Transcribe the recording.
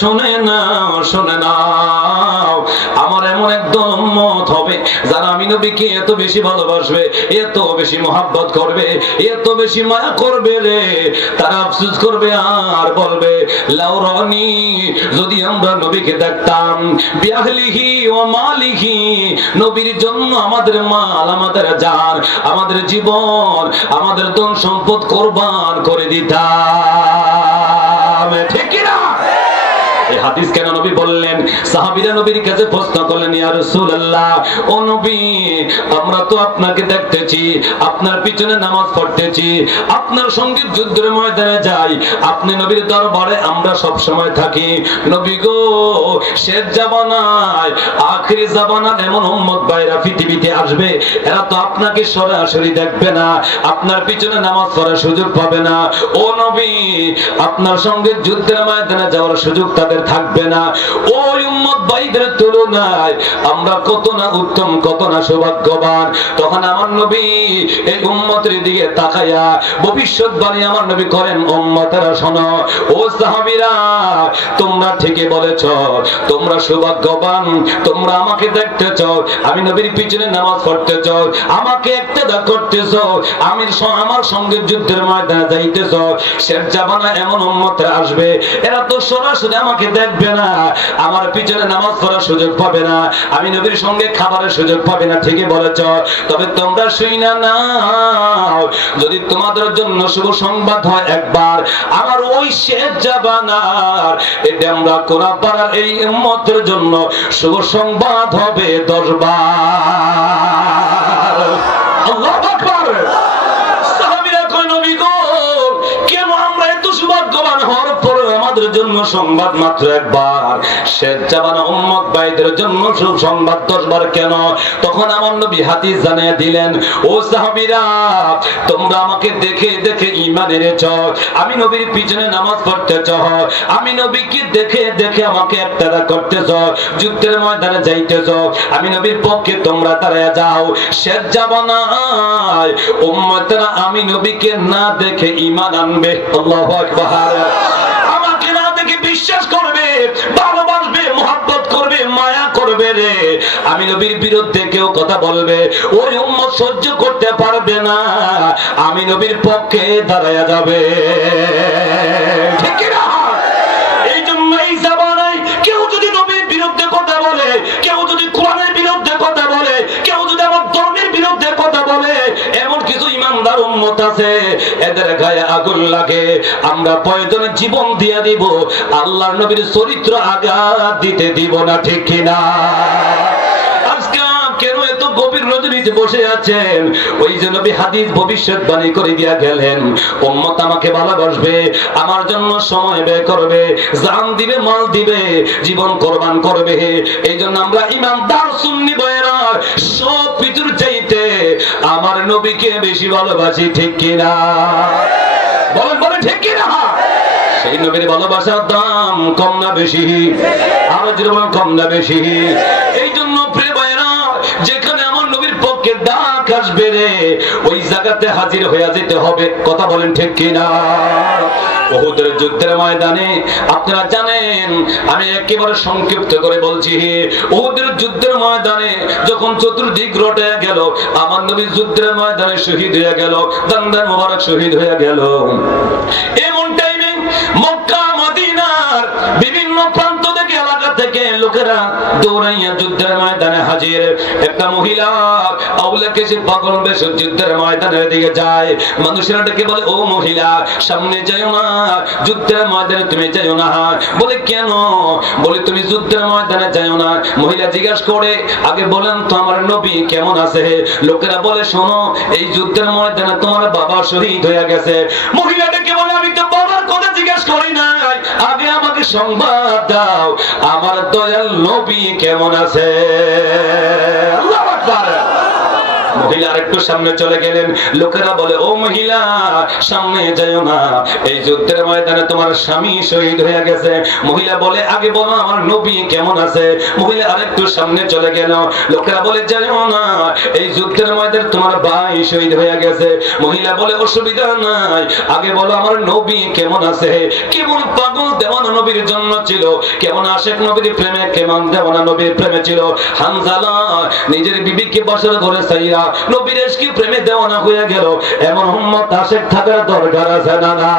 শুনে শুনে নাও আমার এমন একদম মত হবে যারা আমি নবীকে এত বেশি ভালোবাসবে, এত বেশি করবে, এত বেশি মায়া করবে রে। তারা আফসোস করবে আর বলবে যদি আমরা নবীকে দেখতাম, বিয়াহলিহি ও মালিহি, নবীর জন্য আমাদের মাল, আমাদের জান আমাদের জীবন, আমাদের ধন সম্পদ কোরবান করে দিতাম। হাদিস কেন এমন পৃথিবীতে আসবে, এরা তো আপনাকে সরাসরি দেখবে না, আপনার পিছনে নামাজ পড়ার সুযোগ পাবে না। ও নবী, আপনার সঙ্গে যুদ্ধের ময়দানে যাওয়ার সুযোগ তাদের থাকবে না। ওই উম্মত তোমরা ঠিকই বলেছ, তোমরা সৌভাগ্যবান, তোমরা আমাকে দেখতেছ আমি নবীর পিছনে নামাজ পড়তেছ আমাকে আমি আমার সঙ্গে যুদ্ধের ময়দানে যাইতেছ শেষ জামানা এমন উম্মতরা আসবে, এরা তো সরাসরি আমাকে দেখবে না, আমার পিছনে নামাজ পড়ার সুযোগ পাবে না, আমি নবীর সঙ্গে খাবারের সুযোগ পাবে না, ঠিকই বলেছ। তবে তোমরা শুই না যদি তোমাদের জন্য শুভ সংবাদ হয় একবার, আমার ওই শেষ জাবানার এই ডেমরা কোরআন পাড়ার এই উম্মতের জন্য শুভ সংবাদ হবে দশ বার আকবার। সাহাবীরা কয়, নবী গো, কেন আমরা এত সৌভাগ্যবান হওয়ার আমাদের জন্য সংবাদ মাত্র একবার। শেষ জামানা উম্মত ভাইদের জন্য সু- সংবাদ দশবার কেন? তখন আমার নবী হাদিস জানিয়ে দিলেন, ও সাহাবীরা, তোমরা আমাকে দেখে দেখে ঈমান এনেছ। আমি নবীর পিছনে নামাজ পড়তেছ। আমি নবীকে দেখে দেখে আমাকে একতারা করতেছ। যুদ্ধের ময়দানে যাইতেছ। আমি নবীর পক্ষে তোমরা দাঁড়ায় যাও। শেষ জামানায় উম্মতরা আমি নবীকে না দেখে ঈমান আনবে। আল্লাহু আকবার। না বিশ্বাস করবে, ভালোবাসবে, মোহাব্বত করবে, মায়া করবে রে। আমি নবীর বিরুদ্ধে কেউ কথা বলবে, ওই উম্মত সহ্য করতে পারবে না। আমি নবীর পক্ষে দাঁড়ায়া যাবে। আছে এদের গায়ে আগুন লাগে। আমরা প্রয়োজনে জীবন দিয়ে দিব, আল্লাহর নবীর চরিত্র আঘাত দিতে দিব না, ঠিক কিনা আমাকে ভালোবাসবে, আমার জন্য সময় ব্যয় করবে দিবে, মাল দিবে, জীবন কোরবান করবে। এই জন্য আমরা ইমানদার সুন্নি বয়েরা, সব চাইতে আমার নবীকে বেশি ভালোবাসি, ঠিক কিনা? বলেন বলে ঠিক কিনা? সেই নবীর ভালোবাসার দাম কম না বেশি? আরও যেরকম কম না বেশি? এই নবীর ডাক আসবে রে। ওই জায়গাতে হাজির হয়ে যেতে হবে। কথা বলেন ঠিক কিনা? বহুদের যুদ্ধের ময়দানে আপনারা জানেন, আমি একেবারে সংক্ষিপ্ত করে বলছি বহুদের যুদ্ধের ময়দানে যখন চতুর্দিক রটে গেল, আমার নবী যুদ্ধের ময়দানে শহীদ হয়ে গেল দান্দার মোবারক শহীদ হয়ে গেল। লোকেরা দৌড়াইয়া যুদ্ধের ময়দানে হাজির। একটা মহিলা আউলাকে সে পাগল বেশ যুদ্ধের ময়দানের দিকে যায়, মানুষেরা ডেকে বলে, ও মহিলা, সামনে যাইও না, যুদ্ধের ময়দানে তুমি যাইও না। বলে, কেন? বলে, তুমি যুদ্ধের ময়দানে যাইও না। মহিলা জিজ্ঞাসা করে, আগে বলেন তো আমার নবী কেমন আছে? লোকেরা বলে, শোনো, এই যুদ্ধের ময়দানে তোমার বাবা শহীদ হয়ে গেছে। মহিলা ডেকে সংবাদ দাও। আমার দয়াল নবী কেমন আছে? আল্লাহু মহিলা আরেকটু সামনে চলে গেলেন। লোকেরা বলে, ও মহিলা, সামনে যাইও না। এই যুদ্ধের ময়দানে তোমার স্বামী শহীদ হয়ে গেছে। মহিলা বলে, আগে বলো আমার নবী কেমন আছে? মহিলা আরেকটু সামনে চলে গেল। লোকেরা বলে, যাইও না, এই যুদ্ধের ময়দানে তোমার ভাই শহীদ হয়ে গেছে। মহিলা বলে, অসুবিধা নাই। আগে বলো আমার নবী কেমন আছে? কেমন পাগল, দেওয়ানা নবীর জন্য ছিল। কেমন আশেক নবীর প্রেমে, কেমন দেওয়ানা নবীর প্রেমে ছিল। হানজালা নিজের বিবিকে বছর ধরে চাইয়া নবীর এসকি প্রেমে দেওয়ানা হয়ে গেল। এমন উম্মত আশেক থাকার দরকার আছে না না